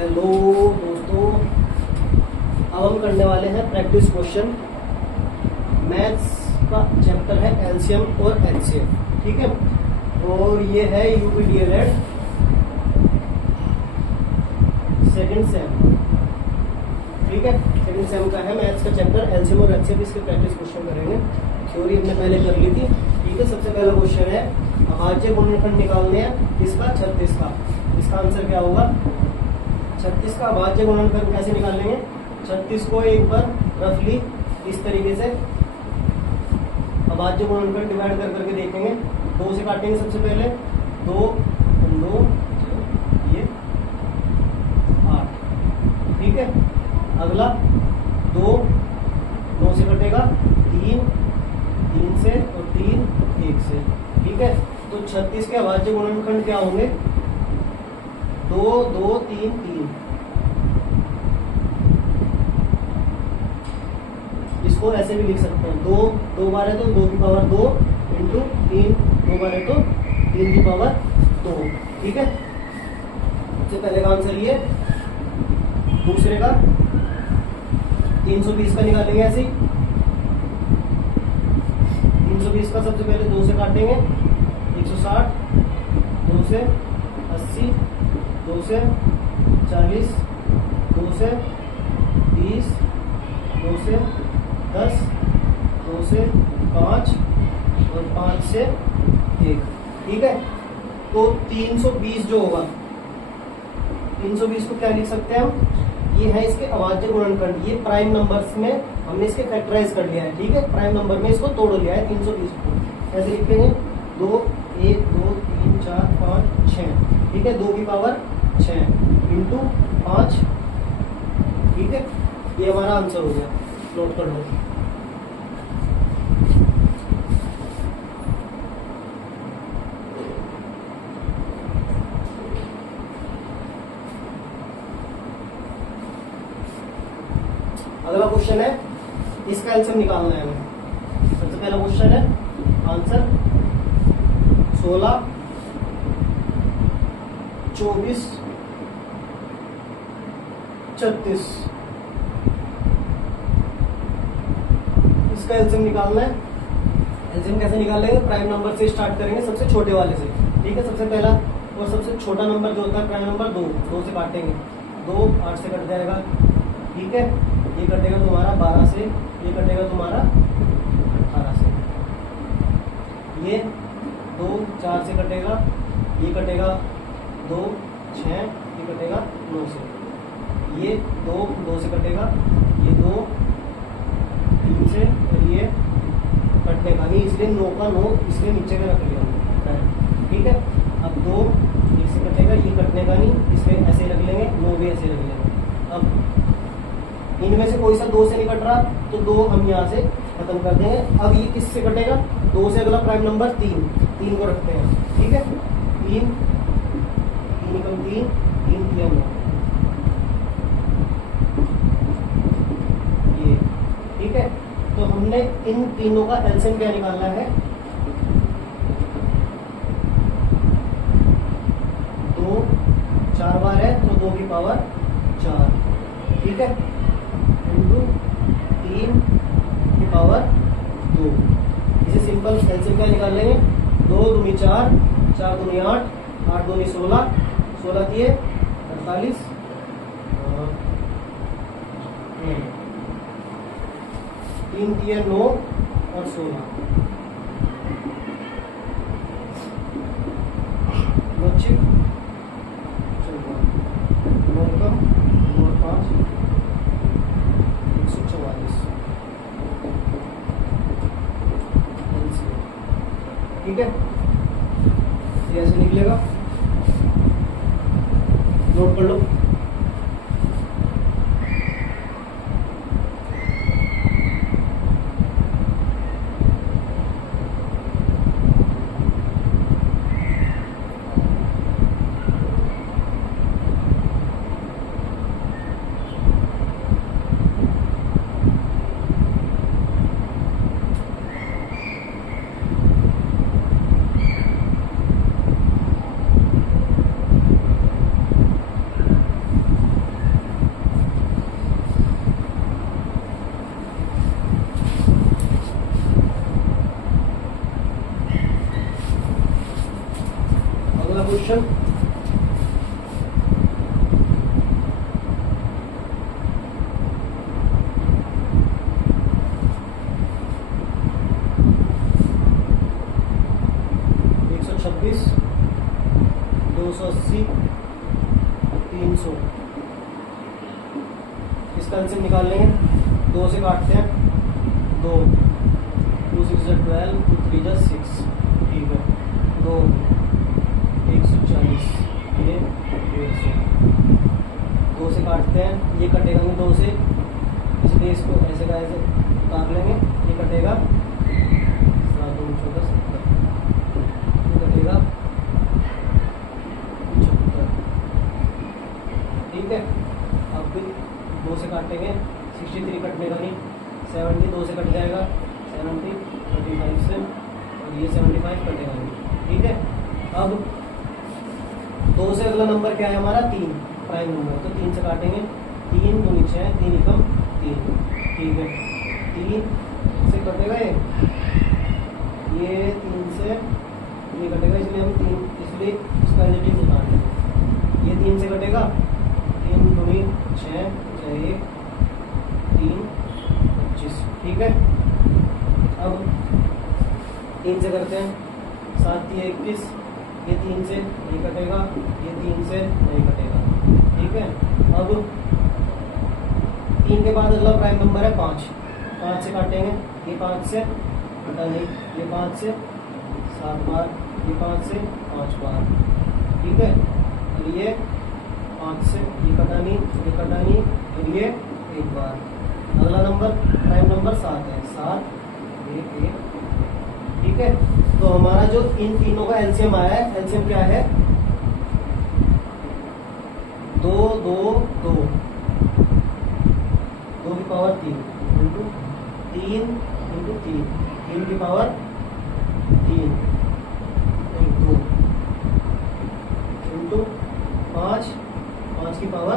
Hello दोस्तों, अब हम करने वाले हैं प्रैक्टिस क्वेश्चन। मैथ्स का चैप्टर है एलसीएम और एचसीएफ, ठीक है। और ये है यूपीडीएलएड सेकंड सेम, ठीक है। सेकंड सेम का है मैथ्स का चैप्टर एलसीएम और एचसीएफ। इसके प्रैक्टिस क्वेश्चन करेंगे। थ्योरी हमने पहले कर ली थी, ठीक है। सबसे पहला क्वेश्चन है अभाज्य गुणनखंड निकालने हैं इसका 36 का। इसका आंसर क्या होगा? 36 का अभाज्य गुणनखंड कैसे निकालेंगे? 36 को एक बार रफली इस तरीके से अभाज्य गुणनखंड डिवाइड कर करके देखेंगे। 2 से काटेंगे सबसे पहले, 2 2 ये 8, ठीक है। अगला 2 9 से कटेगा, 3 3 से और 3 1 से, ठीक है। तो 36 के अभाज्य गुणनखंड क्या होंगे? 2 2 3 3। इसको ऐसे भी लिख सकते हैं, 2 2 बार है तो 2 की पावर 2 इंटू 3 2 बार है तो 3 की पावर 2, ठीक है। सबसे पहले का आंसर ये। दूसरे का 320 का निकालेंगे ऐसे ही। 320 का सबसे पहले 2 से काटेंगे, 160, 2 से 80, 2 से 40, 2 से 20, 2 से 10, 2 से 5 और 5 से 1, ठीक है। तो 320 जो होगा, 320 को क्या लिख सकते हैं हम? ये है इसके अभाज्य गुणनखंड। ये प्राइम नंबर्स में हमने इसके फैक्टराइज कर लिया है, ठीक है। प्राइम नंबर में इसको तोड़ लिया है 320 को। कैसे लिखेंगे? 2 1 2 3 4 5 6, ठीक है। 2 की पावर 6 इंटू 5, ठीक है। ये हमारा आंसर हो गया, नोट कर लो। अगला क्वेश्चन है, इसका एलसीएम निकालना है हमें। सबसे पहला क्वेश्चन है आंसर 16 24 36। इसका एलसीएम निकालना है। एलसीएम कैसे निकालेंगे? प्राइम नंबर से स्टार्ट करेंगे, सबसे छोटे वाले से, ठीक है। सबसे पहला और सबसे छोटा नंबर जो होता है प्राइम नंबर 2 से काटेंगे। 2 8 से कट जाएगा, ठीक है। ये कटेगा तुम्हारा 12 से, ये कटेगा तुम्हारा 18 से। ये 2 4 से कटेगा, ये कटेगा 2 6, ये कटेगा 9 से। ये 2 2 से कटेगा, ये 2 3 से और ये कटने का नहीं, इसलिए 9 का 9 इसलिए नीचे में रख लिया, ठीक है। अब 2 1 से कटेगा, ये कटने का नहीं, इसलिए ऐसे रख लेंगे, 9 भी ऐसे रख लेंगे। अब इनमें से कोई सा 2 से नहीं कट रहा तो 2 हम यहाँ से खत्म कर देंगे। अब ये किससे कटेगा? 2 से अगला प्राइम नंबर 3 को रखते हैं, ठीक है। 3 कम 3 3 3 ये, ठीक है। तो हमने इन तीनों का एलसीएम क्या निकालना है? 2 4 बार है तो 2 की पावर 4, ठीक है, इंटू 3 की पावर 2। इसे सिंपल एलसीएम क्या निकाल लेंगे? 2 दूनी 4, 4 दूनी 8, 8 दूनी 16, 16 दिए 48 और 3 दिए 9 और 16, 9 6 9 कम 9 और 5 144, ठीक है। ये ऐसे निकलेगा, नोट कर लो। अगला क्वेश्चन, $126, 280, 300, इसका एलसीएम निकाल लेंगे। 2 से काटते हैं, 2, 2 6 12, 2 3 6, ठीक है। 2, 140, ये 150, 2 से काटते हैं, ये कटेगा नहीं 2 से, इसलिए इसको ऐसे का ऐसे काट लेंगे, ये कटेगा 7 2 14 17, ये कटेगा 75, ठीक है। अब फिर 2 से काटेंगे, 63 कटने का नहीं, 70 2 से कट जाएगा, 70 35 से, और ये 75 कटेगा नहीं, ठीक है। अब 2 से अगला नंबर क्या है हमारा, 3 प्राइम नंबर, तो 3 से काटेंगे, 3 2 6 3 एकम 3, ठीक है। 3 से कटेगा ये 3 से ये कटेगा, इसलिए हम 3, इसलिए इसका एडिटिव उतार देंगे। ये 3 से कटेगा, 3 2 6 1 3 25, ठीक है। अब 3 से करते हैं, 7 3 21, ये 3 से नहीं कटेगा, ये 3 से नहीं कटेगा, ठीक है। अब 3 के बाद अगला प्राइम नंबर है 5, 5 से काटेंगे, ये 5 से कटा नहीं, ये 5 से 7 बार, ये 5 से 5 बार, ठीक है। और ये 5 से ये कटा नहीं, ये कटा नहीं, और ये 1 बार। अगला नंबर प्राइम नंबर 7 है, 7 1 1, ठीक है। तो हमारा जो इन तीनों का एलसीएम आया है, एलसीएम क्या है, 2 2 2, 2 की पावर 3 इंटू 3 इंटू 3, 3 की पावर 3 2 इंटू 5, 5 की पावर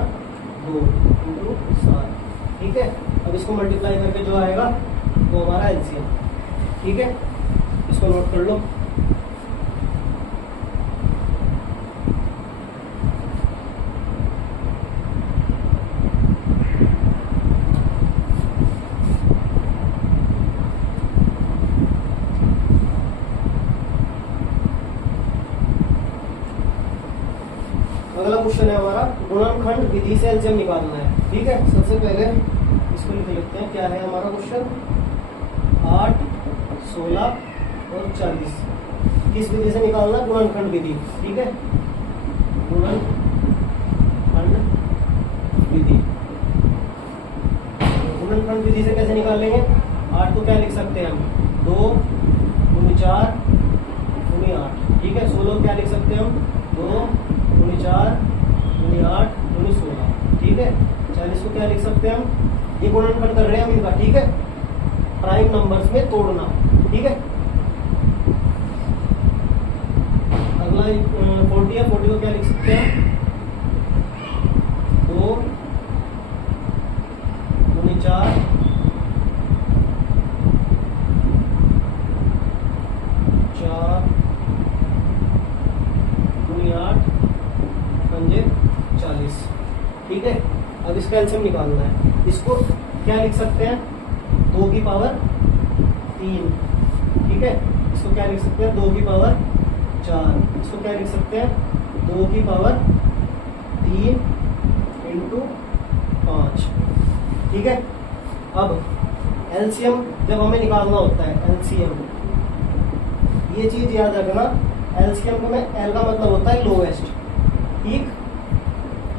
2 इंटू 7, ठीक है। अब इसको मल्टीप्लाई करके जो आएगा वो हमारा एलसीएम, ठीक है। इसको नोट कर लो। अगला क्वेश्चन है हमारा, गुणनखंड विधि से एलसीएम निकालना है, ठीक है। सबसे पहले इसको लिख लेते हैं, क्या है हमारा क्वेश्चन, 8 16 और 40 किस विधि से निकालना, गुणनखंड विधि, ठीक है। गुणनखंड विधि, गुणनखंड विधि से कैसे निकालेंगे, 8 को क्या लिख सकते हैं हम, 2 × 4 × 8, ठीक है। 16 क्या लिख सकते हैं हम, 2 × 4 × 8 × 16, ठीक है। 40 को क्या लिख सकते हैं हम, ये गुणनखंड कर रहे हैं हम इनका, ठीक है, प्राइम नंबर्स में तोड़ना, ठीक है। अगला 40 है, 40 को क्या लिख सकते हैं, 2 × 4 4 × 8 पंजे 40, ठीक है। अब इसका एलसीएम निकालना है, इसको क्या लिख सकते हैं, 2 की पावर 3, ठीक है। इसको क्या लिख सकते हैं, 2 की पावर 4, इसको क्या लिख सकते हैं, 2 की पावर 3 इंटू 5, ठीक है। अब एलसीएम जब हमें निकालना होता है, एलसीएम ये चीज याद रखना, एलसीएम में एल का मतलब होता है लोवेस्ट, ठीक।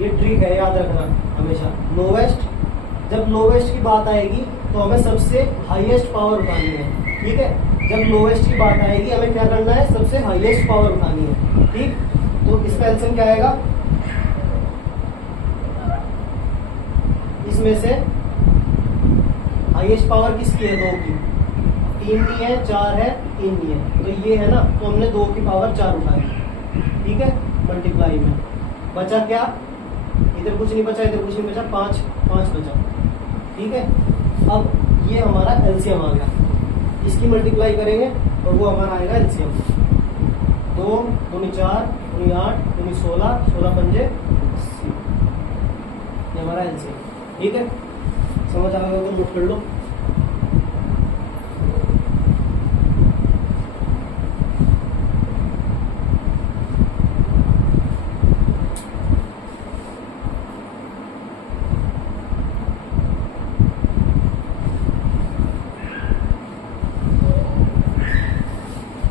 ये ट्रिक है, याद रखना हमेशा, लोवेस्ट, जब लोवेस्ट की बात आएगी तो हमें सबसे हाईएस्ट पावर उठानी है, ठीक है। जब लोवेस्ट की बात आएगी हमें क्या करना है, सबसे हाईएस्ट पावर उठानी है, ठीक। तो इसका एलसीएम क्या आएगा, इसमें से हाईएस्ट पावर किसकी है, 2 की, 3 नहीं है, 4 है, 3 नहीं है, तो ये है ना, तो हमने 2 की पावर 4 उठाई, ठीक है, मल्टीप्लाई में। बचा क्या, इधर कुछ नहीं बचा, इधर कुछ नहीं बचा, 5 बचा, ठीक है। अब ये हमारा एलसीएम आ गया, इसकी मल्टीप्लाई करेंगे और वो हमारा आएगा एलसीएम, 2 दूनी 4 दूनी 8 दूनी 16 16 पंजे 80। ये हमारा एलसीएम। ठीक है, समझ आ गया तो नोट कर लो।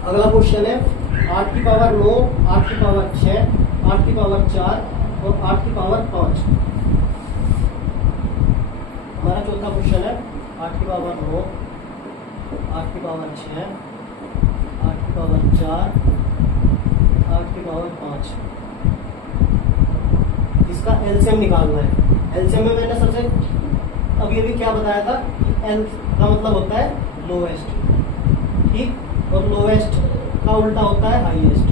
अगला क्वेश्चन है 8 की पावर 9, 8 की पावर 6, 8 की पावर 4 और 8 की पावर 5। हमारा चौथा क्वेश्चन है 8 की पावर 9, 8 की पावर 6, 8 की पावर 4, 8 की पावर 5। इसका एलसीएम निकालना है। एलसीएम में मैंने सबसे अभी अभी क्या बताया था, एल का मतलब होता है लोएस्ट, ठीक, और लोएस्ट का उल्टा होता है हाईएस्ट।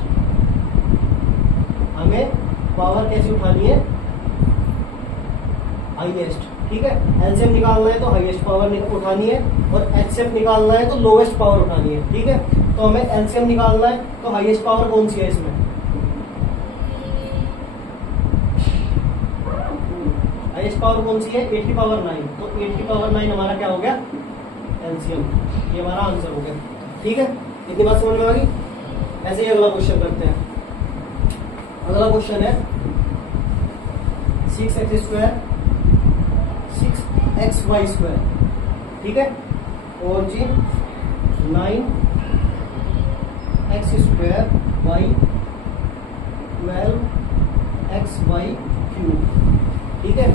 हमें पावर कैसी उठानी है, हाईएस्ट। ठीक है, एलसीएम निकालना है तो हाईएस्ट पावर उठानी है, और एचसीएफ निकालना है तो लोएस्ट पावर उठानी है। ठीक है, तो हमें एलसीएम निकालना है तो हाईएस्ट पावर कौन सी है इसमें, हाईएस्ट पावर कौन सी है, 8 की पावर 9। तो 8 की पावर 9 हमारा क्या हो गया, एलसीएम। ये हमारा आंसर हो गया। ठीक है, इतनी बात समझ में आ गई। ऐसे ही अगला क्वेश्चन करते हैं। अगला क्वेश्चन है 6x², 6xy²। ठीक है, और जी 9x² y 12xy3। ठीक है,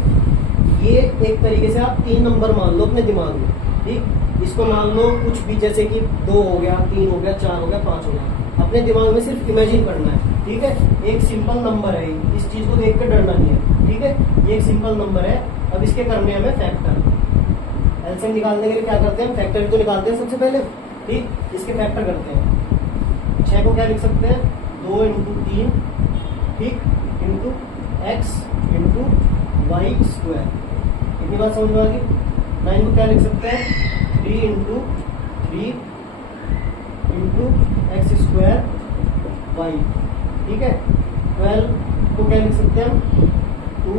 ये एक तरीके से आप 3 नंबर मान लो अपने दिमाग में। ठीक, इसको मान लो कुछ भी, जैसे कि 2 हो गया, 3 हो गया, 4 हो गया, 5 हो गया। अपने दिमाग में सिर्फ इमेजिन करना है। ठीक है, एक सिंपल नंबर है, इस चीज को देख कर डरना नहीं है। ठीक है, ये एक सिंपल नंबर है। अब इसके करने हमें फैक्टर। एलसीएम निकालने के लिए क्या करते हैं, फैक्टर भी तो निकालते हैं सबसे पहले। ठीक, इसके फैक्टर करते हैं। 6 को क्या लिख सकते हैं, 2 × 3, ठीक, into x into y square. इतनी बात समझ में आ गई। 9 को क्या लिख सकते हैं, 3 × 3 इंटू x² y। ठीक है, 12 को क्या लिख सकते हैं हम, 2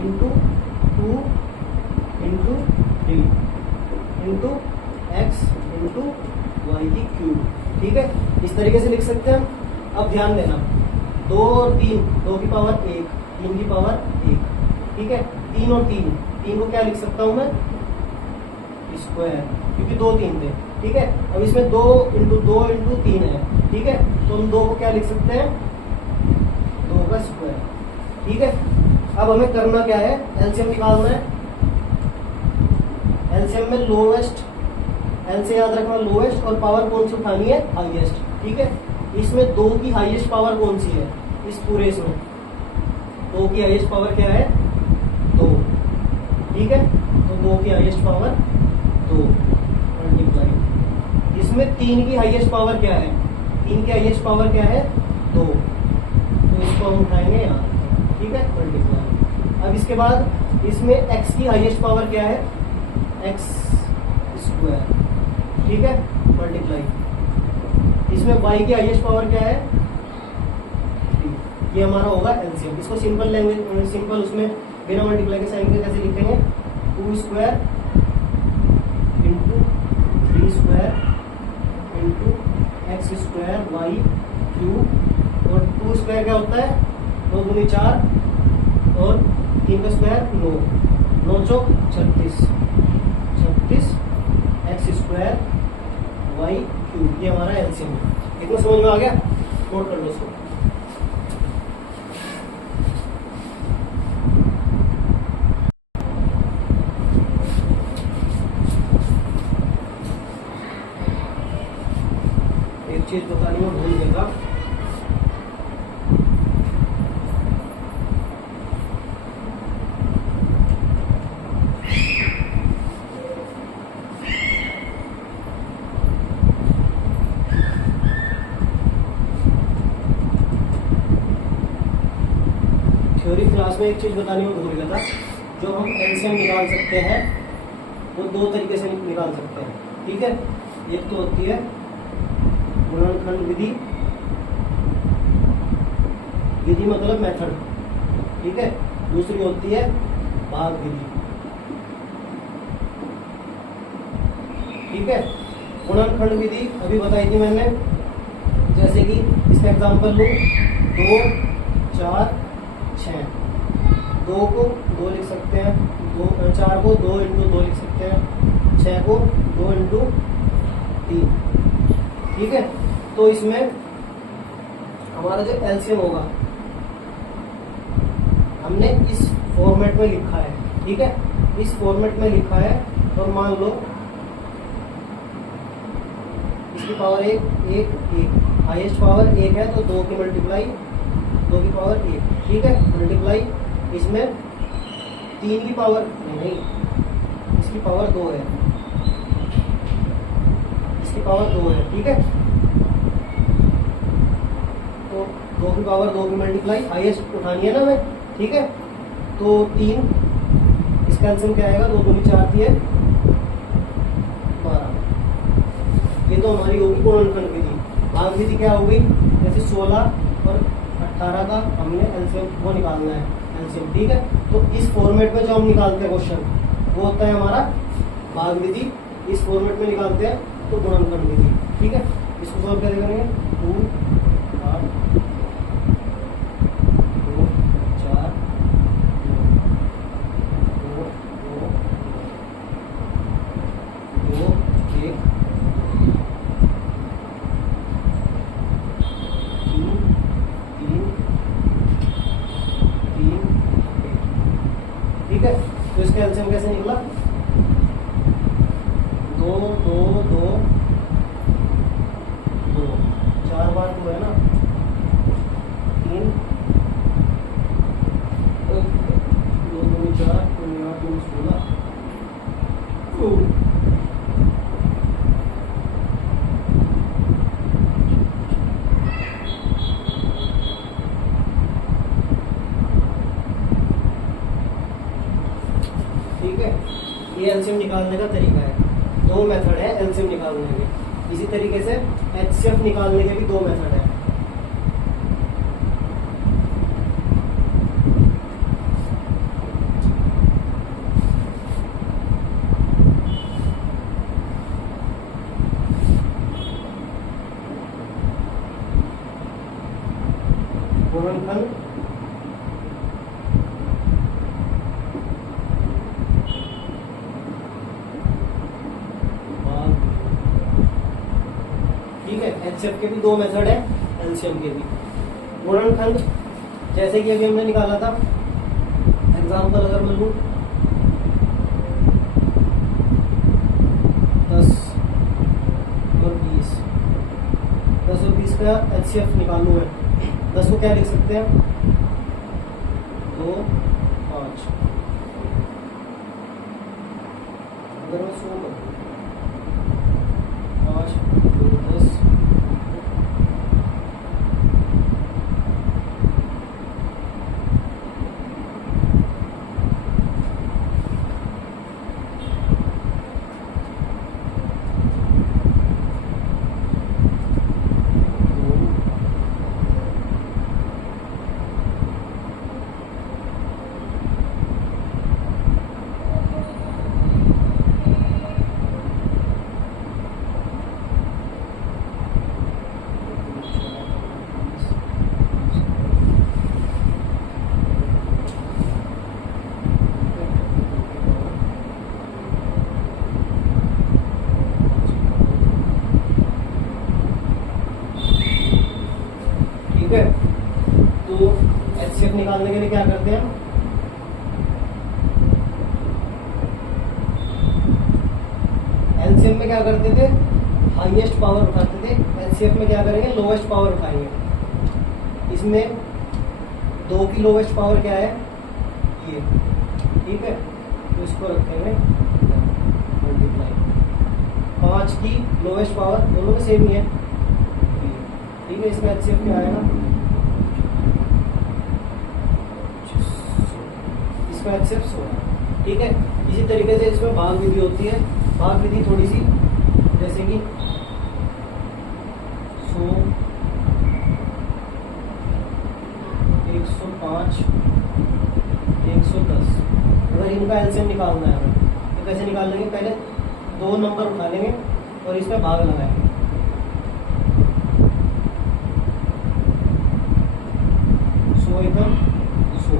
× 2 into 3 into x into y की क्यूब। ठीक है, इस तरीके से लिख सकते हैं हम। अब ध्यान देना, 2 और 3, 2 की पावर 1, 3 की पावर 1। ठीक है, 3 और 3 को क्या लिख सकता हूं मैं, स्क्वायर, क्योंकि 2 3 थे। ठीक है, अब इसमें 2 × 2 × 3 है। ठीक है, तो हम 2 को क्या लिख सकते हैं, 2 का स्क्वायर। ठीक है, अब हमें करना क्या है, एलसीएम निकालना है। एलसीएम में लोएस्ट, एल से याद रखना लोएस्ट, और पावर कौन सी उठानी है, हाईएस्ट। ठीक है, इसमें 2 की हाईएस्ट पावर कौन सी है, इस पूरे इसमें 2 की हाईएस्ट पावर क्या है, 2। ठीक है, तो 2 की हाईएस्ट पावर 2 मल्टीप्लाई। इसमें 3 की हाईएस्ट पावर क्या है, 3 की हाईएस्ट पावर क्या है, 2। तो इसको हम उठाएंगे यहाँ। ठीक है, मल्टीप्लाई। अब इसके बाद इसमें x की हाईएस्ट पावर क्या है, x²। ठीक है, मल्टीप्लाई। इसमें y की हाईएस्ट पावर क्या है, 3। ये हमारा होगा एलसीएम। इसको सिंपल लैंग्वेज, सिंपल उसमें बिना मल्टीप्लाई के साइन के कैसे लिखेंगे, 2² into 3² into x² y cube. और 2² क्या होता है, 2 दूनी 4 और 3 का स्क्वायर 9, 9 चौक 36, 36 x² y क्यूब। ये हमारा एलसीएम है। इतना समझ में आ गया, नोट कर लो इसको। एक चीज बतानी मैं भूल गया था, थ्योरी क्लास में एक चीज बतानी मैं भूल गया था। जो हम एलसीएम निकाल सकते हैं वो 2 तरीके से निकाल सकते हैं। ठीक है, एक तो होती है गुणनखंड विधि, विधि मतलब मेथड, ठीक है। दूसरी होती है भाग विधि, ठीक है। गुणनखंड विधि अभी बताई थी मैंने, जैसे कि इसका एग्जांपल लूं, 2 4 6, 2 को 2 लिख सकते हैं, 4 को 2 इंटू 2 लिख सकते हैं, 6 को 2 इंटू 3, ठीक है। तो इसमें हमारा जो एलसीएम होगा हमने इस फॉर्मेट में लिखा है, ठीक है। इस फॉर्मेट में लिखा है, और मान लो इसकी पावर 1 हाईएस्ट पावर 1 है, तो 2 की मल्टीप्लाई 2 की पावर 1, ठीक है, मल्टीप्लाई इसमें 3 की पावर नहीं, इसकी पावर 2 है, इसकी पावर 2 है, ठीक है। तो 2 की पावर 2 की मल्टीप्लाई हाईएस्ट उठानी है ना हमें, ठीक है। तो 3, इसका एलसीएम क्या आएगा, 2 दूनी 4 थी, 12। ये तो हमारी होगी गुणनखंड विधि। भाग विधि क्या होगी, जैसे 16 और 18 का हमने एलसीएम वो निकालना है, एलसीएम, ठीक है। तो इस फॉर्मेट में जो हम निकालते हैं क्वेश्चन, वो होता है हमारा भाग विधि। इस फॉर्मेट में निकालते हैं तो गुणनखंड विधि, ठीक है। इसको सॉल्व कैसे करेंगे, 2 8 2 4 2 2 1 ठीक है। तो इसका एलसीएम कैसे निकला, 2 2 2 2, 4 बार 2 है ना, 3 2 2 4 8 2 16 ठीक है। ये एलसीएम निकालने का तरीका है, 2 मेथड है एलसीएम निकालने के। इसी तरीके से एचसीएफ निकालने के भी 2 मेथड है। गुणनखंड एचसीएफ के भी 2 मेथड है, एलसीएम के भी। गुणनखंड जैसे कि अभी हमने निकाला था, एग्जांपल अगर मैं लूं, 10 और 20, 10 और 20 का एचसीएफ निकालू है। 10 को क्या लिख सकते हैं, 2 5, अगर मैं 100 5 2 10, ठीक है। तो एचसीएफ निकालने के लिए क्या करते हैं, एलसीएम में क्या करते थे, हाईएस्ट पावर उठाते थे, एचसीएफ में क्या करेंगे, लोवेस्ट पावर उठाएंगे। इसमें 2 की लोवेस्ट पावर क्या है, ये, ठीक है। तो इसको रखेंगे मल्टीप्लाई, 5 की लोवेस्ट पावर, दोनों में सेम ही है, ठीक है। इसमें एचसीएफ क्या आएगा, इसका एचसीएफ 16, ठीक है। इसी तरीके से इसमें भाग विधि होती है। भाग विधि थोड़ी सी, जैसे कि 105 110। अगर इनका एलसीएम निकालना है हमें तो कैसे निकाल लेंगे, पहले दो नंबर उठा लेंगे और इसमें भाग लगाएंगे। 100 एकम 100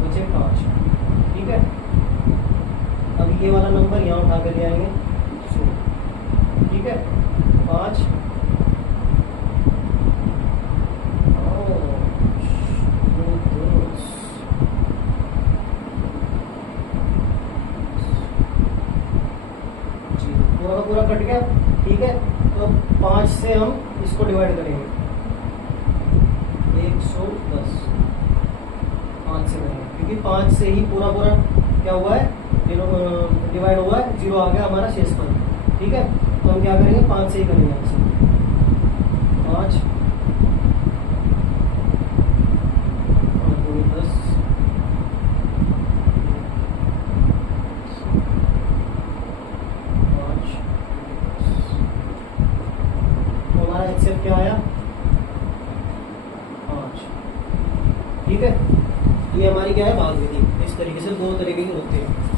बचे 5, ठीक है। अब ये वाला नंबर यहाँ उठा कर ले आएंगे 100, ठीक है। 5 पूरा का पूरा कट गया, ठीक है। तो 5 से हम इसको डिवाइड करेंगे, 110 5 से करेंगे, क्योंकि 5 से ही पूरा पूरा क्या हुआ है, डिवाइड हुआ है, 0 आ गया हमारा शेषफल, ठीक है। तो हम क्या करेंगे, 5 से ही करेंगे आंसर। 5 10 हमारा एक्सेप्ट क्या आया 5, ठीक है। ये हमारी क्या है भाग विधि। इस तरीके से 2 तरीके की होती है।